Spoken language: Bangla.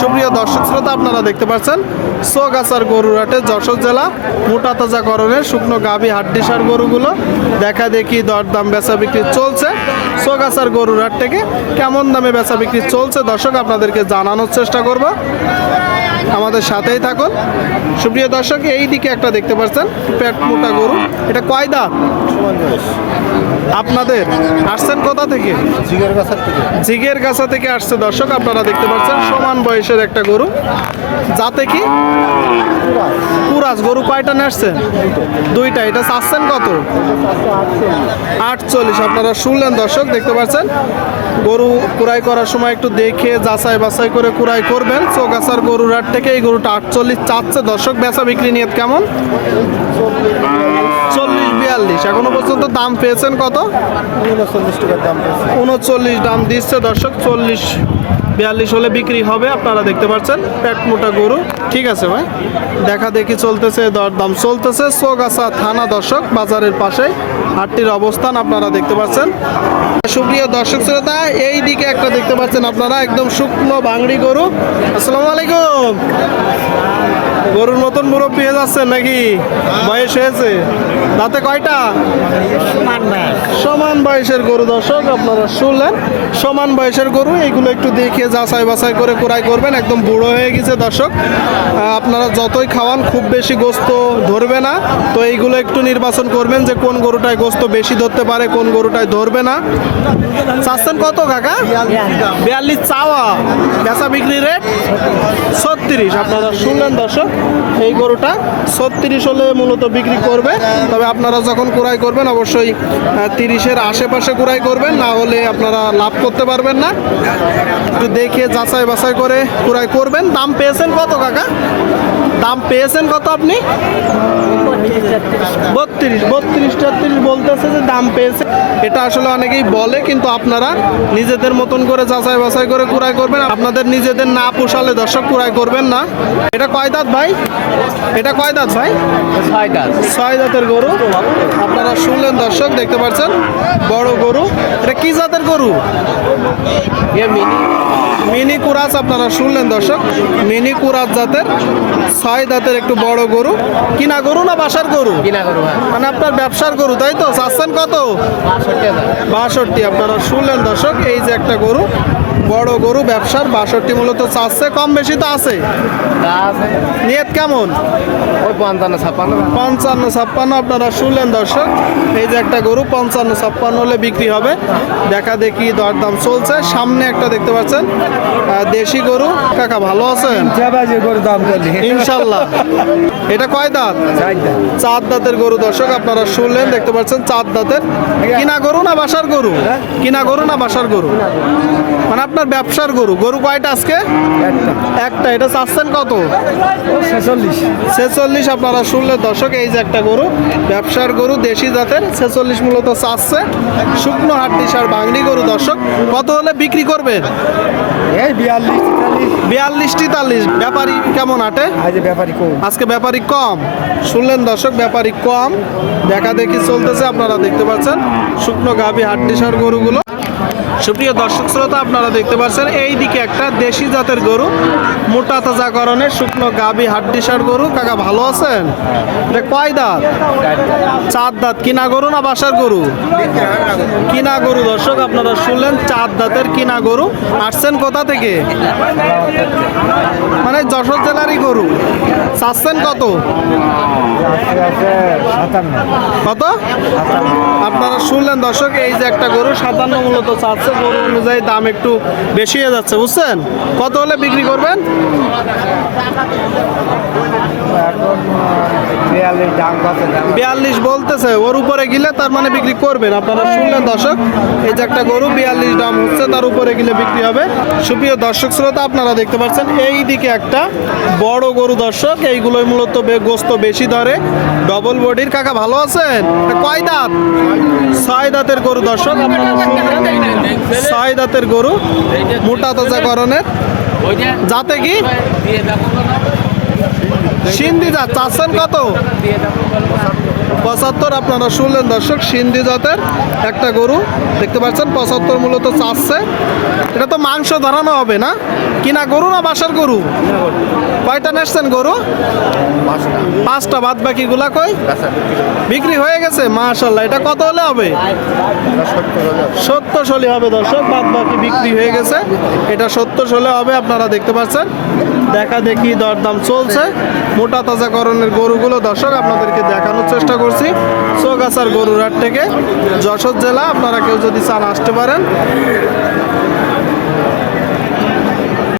সুপ্রিয় দর্শক শ্রোতা আপনারা দেখতে পাচ্ছেন সোগাছার গরুরহাটে যশোর জেলা মোটা তাজা করণের শুকনো গাভী হাড্ডিসার গরুগুলো। দেখা দেখি দরদাম বেচা বিক্রি চলছে। সোগাছার গরুরহাট থেকে কেমন দামে বেচা বিক্রি চলছে দর্শক আপনাদেরকে জানানোর চেষ্টা করব। আমাদের সাথেই থাকুন। সুপ্রিয় দর্শক এই দিকে একটা দেখতে পাচ্ছেন পেট মোটা গরু। এটা কয় দাঁত? আপনাদের আসছেন কোথা থেকে? জিগের গাছের থেকে। জিগের গাছা থেকে আসছে দর্শক আপনারা দেখতে পাচ্ছেন সমান বয়সের একটা গরু যাতে কি কুরাজ গরু কয়টা নিয়ে দুইটা এটা চাচ্ছেন কত? আটচল্লিশ আপনারা শুনলেন দর্শক দেখতে পাচ্ছেন? গরু কুড়াই করার সময় একটু দেখে যাচাই বাছাই করে কুড়াই করবেন। চৌগাছার গরুর হাট থেকে এই গরুটা আটচল্লিশ চাচ্ছে। দর্শক বেচা বিক্রি নিয়ে কেমন? চল্লিশ বিয়াল্লিশ। এখনও পর্যন্ত দাম পেয়েছেন কত? উনচল্লিশ টাকার দাম উনচল্লিশ দাম দিচ্ছে দর্শক চল্লিশ বিয়াল্লিশ হলে বিক্রি হবে, আপনারা দেখতে পাচ্ছেন, পেট মোটা গরু। ঠিক আছে ভাই? দেখা দেখি চলতেছে দরদাম চলতেছে। সোগাছা থানা দর্শক, বাজারের পাশে হাটটির অবস্থান আপনারা দেখতে পাচ্ছেন। সুপ্রিয় দর্শক শ্রোতা এই দিকে একটা দেখতে পাচ্ছেন আপনারা, একদম শুকনো বাংড়ি গরু। আসসালামু আলাইকুম। গরুর মতন মুরব্বী হয়ে যাচ্ছে নাকি? বয়স হয়েছে। দাঁতে কয়টা? সমান বয়সের গরু দর্শক আপনারা শুনলেন সমান বয়সের গরু এইগুলো একটু দেখে যাচাই বাছাই করে কোরাই করবেন একদম বুড়ো হয়ে গেছে দর্শক। আপনারা যতই খাওয়ান খুব বেশি গোস্ত ধরবে না। তো এইগুলো একটু নির্বাচন করবেন যে কোন গরুটায় গোস্ত বেশি ধরতে পারে কোন গরুটায় ধরবে না। চাচ্ছেন কত কাকা? বিয়াল্লিশ চাওয়া। বেচা বিক্রি রেট ছত্রিশ আপনারা শুনলেন দর্শক। এই গরুটা ছত্রিশ হলে মূলত বিক্রি করবে। তবে আপনারা যখন কুড়াই করবেন, অবশ্যই তিরিশের আশেপাশে কুড়াই করবেন, না হলে আপনারা লাভ করতে পারবেন না। একটু দেখে যাচাই বাছাই করে কুড়াই করবেন। দাম পেয়েছেন কত, কাকা? দাম পেয়েছেন কত আপনি? বত্রিশ বত্রিশ তেত্রিশ বলতেছে যে দাম পেয়েছে। এটা আসলে অনেকেই বলে কিন্তু আপনারা নিজেদের মতন করে যাচাই বাছাই করে কুড়াই করবেন। আপনাদের নিজেদের না পোষালে দর্শক কুড়াই করবেন না। এটা কয় দাঁত ভাই? এটা কয় দাঁত ভাই? ছয়টা ছয় দাঁতের গরু। আপনারা শুনলেন দর্শক দেখতে পাচ্ছেন? বড় গরু। এটা কি জাতের গরু? মিনি। কুরাজ আপনারা শুনলেন দর্শক? মিনি কুরাজ জাতের ছয় দাঁতের একটু বড় গরু। কিনা গরু না বাসার গরু? কিনা করব মানে আপনার ব্যবসার গরু তাই তো? চাচ্ছেন কত? বাষট্টি আপনারা শুনলেন দর্শক এই যে একটা গরু। বড় গরু ব্যবসার বাষট্টি মূলত চাচ্ছে কম বেশি তো আছে। নিয়ত কেমন? ওই পঞ্চান্ন ছাপ্পান্ন। পঞ্চান্ন ছাপ্পান্ন আপনারা শুনলেন দর্শক। এই যে একটা গরু পঞ্চান্ন ছাপ্পান্ন হলে বিক্রি হবে। দেখা দেখি দরদাম চলছে। সামনে একটা দেখতে পাচ্ছেন দেশি গরু। কাকা ভালো আছেন? ইনশাল্লাহ এটা কয় দাঁত? চার দাঁতের গরু দর্শক আপনারা শুনলেন দেখতে পাচ্ছেন চার দাঁতের। কিনা গরু না বাসার গরু? কিনা গরু না বাসার গরু? মানে আপনার ব্যবসার গরু? গরু কয়টা আজকে? একটা। এটা চাচ্ছেন কত? ছেচল্লিশ। ছেচল্লিশ আপনারা শুনলেন দর্শক এই যে একটা গরু ব্যবসার গরু দেশি জাতের ছেচল্লিশ মূলত চাচ্ছে। শুকনো হাড্ডিস আর বাংড়ি গরু দর্শক কত হলে বিক্রি করবেন? এই বিয়াল্লিশ তেতাল্লিশ। বিয়াল্লিশ তেতাল্লিশ। ব্যাপারী কেমন আটে? আজ ব্যাপারী কম। আজকে ব্যাপারী কম। শুনলেন দর্শক ব্যাপারী কম। দেখা দেখি চলতেছে আপনারা দেখতে পাচ্ছেন। শুকনো গাভী হাড্ডিসার গরুগুলো। সুপ্রিয় দর্শক শ্রোতা, আপনারা দেখতে পাচ্ছেন এই দিকে একটা দেশি জাতের গরু, মোটা তাজা করণের শুকনো গাভী হাড্ডিসার গরু। কাকা, ভালো আছেন? কয় দাঁত? চার দাঁত। কিনা গরু না বাসার গরু? কিনা গরু। দর্শক, আপনারা শুনলেন, চার দাঁতের কিনা গরু। আসছেন কোথা থেকে? মানে যশোর জেলারই গরু। চাচ্ছেন কত? কত? আপনারা শুনলেন দর্শক এই যে একটা গরু সাতান্ন মূলত চাচ্ছে। গরু অনুযায়ী দাম একটু বেশি হয়ে যাচ্ছে বুঝছেন? কত হলে বিক্রি করবেন এখন বিয়াল্লিশ বলতেছে, ওর উপরে গেলে তার মানে বিক্রি করবেন। আপনারা শুনলেন, দর্শক? এই যে একটা গরু, বিয়াল্লিশ দাম হচ্ছে, তার উপরে গেলে বিক্রি হবে। সুপ্রিয় দর্শক শ্রোতা, আপনারা দেখতে পাচ্ছেন, এই দিকে একটা বড় গরু, দর্শক। এইগুলোই মূলত গোস্ত বেশি ধরে। ডবল বডির কাকা, ভালো আছেন? কয় দাঁত? ছয় দাঁতের গরু, দর্শক। ছয় দাঁতের গরু, মোটা তাজা করণের যাতে কি? সিন্ধি যা চাচ্ছেন কত? পঁচাত্তর আপনারা শুনলেন দর্শক সিন্ধি জাতের একটা গরু। দেখতে পাচ্ছেন, পঁচাত্তর মূলত চাচ্ছে। এটা তো মাংস ধরানো হবে না? কিনা গরু না বাসার গরু? কয়টা নেসছেন গরু? পাঁচটা বাদ বাকিগুলা কই? বিক্রি হয়ে গেছে মাশাল্লাহ এটা কত হলে হবে? সত্তর হলে হবে দর্শক বাদ বাকি বিক্রি হয়ে গেছে। এটা সত্তর হলে হবে, আপনারা দেখতে পাচ্ছেন। দেখা দেখি দরদাম চলছে। মোটা তাজা করণের গরুগুলো দর্শক আপনাদেরকে দেখানোর চেষ্টা করছি। চৌগাছার গরুর হাট থেকে যশোর জেলা, আপনারা কেউ যদি চান আসতে পারেন।